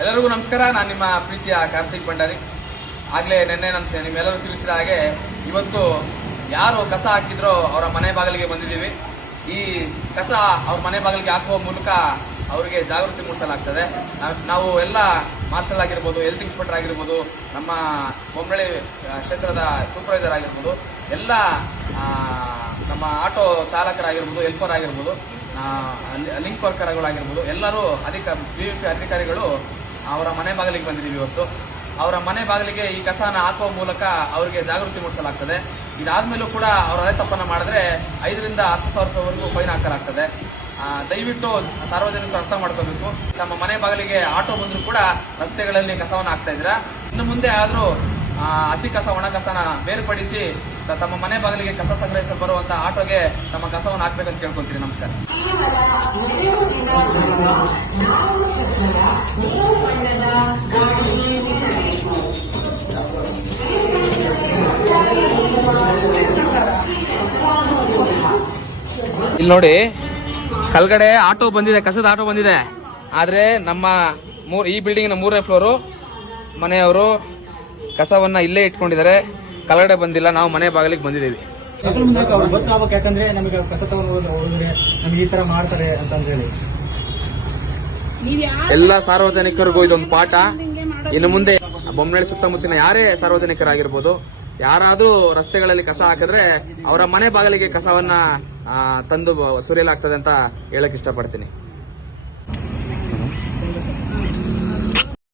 ಎಲ್ಲರಿಗೂ ನಮಸ್ಕಾರ. ನಾನು ನಿಮ್ಮ ಪ್ರೀತಿಯ ಕಾರ್ತಿಕ್ ಭಂಡಾರಿ. ಆಗ್ಲೇ ನಿನ್ನೆ ನಿಮ್ಮೆಲ್ಲರೂ ತಿಳಿಸಿದ ಹಾಗೆ ಇವತ್ತು ಯಾರು ಕಸ ಹಾಕಿದ್ರೋ ಅವರ ಮನೆ ಬಾಗಿಲಿಗೆ ಬಂದಿದ್ದೀವಿ. ಈ ಕಸ ಅವ್ರ ಮನೆ ಬಾಗಿಲಿಗೆ ಹಾಕುವ ಮೂಲಕ ಅವರಿಗೆ ಜಾಗೃತಿ ಮೂಡಿಸಲಾಗ್ತದೆ. ನಾವು ಎಲ್ಲ ಮಾರ್ಷಲ್ ಆಗಿರ್ಬೋದು, ಹೆಲ್ತ್ ಇನ್ಸ್ಪೆಕ್ಟರ್ ಆಗಿರ್ಬೋದು, ನಮ್ಮ ಬೊಮ್ಮನಹಳ್ಳಿ ಕ್ಷೇತ್ರದ ಸೂಪರ್ವೈಸರ್ ಆಗಿರ್ಬೋದು, ಎಲ್ಲ ನಮ್ಮ ಆಟೋ ಚಾಲಕರಾಗಿರ್ಬೋದು, ಹೆಲ್ಪರ್ ಆಗಿರ್ಬೋದು, ಲಿಂಕ್ ವರ್ಕರ್ಗಳಾಗಿರ್ಬೋದು, ಎಲ್ಲರೂ BVP ಅಧಿಕಾರಿಗಳು ಅವರ ಮನೆ ಬಾಗಿಲಿಗೆ ಬಂದಿದ್ದೀವಿ. ಇವತ್ತು ಅವರ ಮನೆ ಬಾಗಿಲಿಗೆ ಈ ಕಸನ ಹಾಕುವ ಮೂಲಕ ಅವರಿಗೆ ಜಾಗೃತಿ ಮೂಡಿಸಲಾಗ್ತದೆ. ಇದಾದ್ಮೇಲೂ ಕೂಡ ಅವರು ಅದೇ ತಪ್ಪನ್ನ ಮಾಡಿದ್ರೆ 5,000 ರಿಂದ 10,000 ರೂಪಾಯಿವರೆಗೂ ಫೈನ್ ಹಾಕಲಾಗ್ತದೆ. ದಯವಿಟ್ಟು ಸಾರ್ವಜನಿಕರು ಅರ್ಥ ಮಾಡ್ಕೋಬೇಕು. ನಮ್ಮ ಮನೆ ಬಾಗಿಲಿಗೆ ಆಟೋ ಬಂದ್ರು ಕೂಡ ರಸ್ತೆಗಳಲ್ಲಿ ಕಸವನ್ನು ಹಾಕ್ತಾ ಇದ್ರ. ಇನ್ನು ಮುಂದೆ ಆದ್ರೂ ಹಸಿ ಕಸ ಒಣ ಕಸನ ಬೇರ್ಪಡಿಸಿ ತಮ್ಮ ಮನೆ ಬಾಗಿಲಿಗೆ ಕಸ ಸಂಗ್ರಹಿಸಲು ಬರುವಂತ ಆಟೋಗೆ ತಮ್ಮ ಕಸವನ್ನು ಹಾಕ್ಬೇಕಂತ ಕೇಳ್ಕೊಂತೀರಿ. ನಮಸ್ಕಾರ. ಇಲ್ಲಿ ನೋಡಿ, ಕೆಳಗಡೆ ಆಟೋ ಬಂದಿದೆ, ಕಸದ ಆಟೋ ಬಂದಿದೆ. ಆದ್ರೆ ನಮ್ಮ ಈ ಬಿಲ್ಡಿಂಗ್ ನ 3ನೇ ಫ್ಲೋರು ಮನೆಯವರು ಕಸವನ್ನ ಇಲ್ಲೇ ಇಟ್ಕೊಂಡಿದ್ದಾರೆ, ಕೆಳಗಡೆ ಬಂದಿಲ್ಲ. ನಾವು ಮನೆ ಬಾಗಿಲಿಗೆ ಬಂದಿದ್ದೀವಿ. ಯಾಕಂದ್ರೆ ನಮಗೆ ಕಸ ತಗೊಂಡು ಹೋದ್ರೆ ನಮ್ಗೆ ಈ ತರ ಮಾಡ್ತಾರೆ ಅಂತ ಹೇಳಿ ಎಲ್ಲ ಸಾರ್ವಜನಿಕರಿಗೂ ಇದೊಂದು ಪಾಠ. ಇನ್ನು ಮುಂದೆ ಬೊಮ್ಮನಹಳ್ಳಿ ಸುತ್ತಮುತ್ತಲಿನ ಯಾರೇ ಸಾರ್ವಜನಿಕರಾಗಿರ್ಬೋದು, ಯಾರಾದ್ರೂ ರಸ್ತೆಗಳಲ್ಲಿ ಕಸ ಹಾಕಿದ್ರೆ ಅವರ ಮನೆ ಬಾಗಿಲಿಗೆ ಕಸವನ್ನ ತಂದು ಸುರಿಯಲಾಗ್ತದೆ ಅಂತ ಹೇಳಕ್ ಇಷ್ಟಪಡ್ತೀನಿ.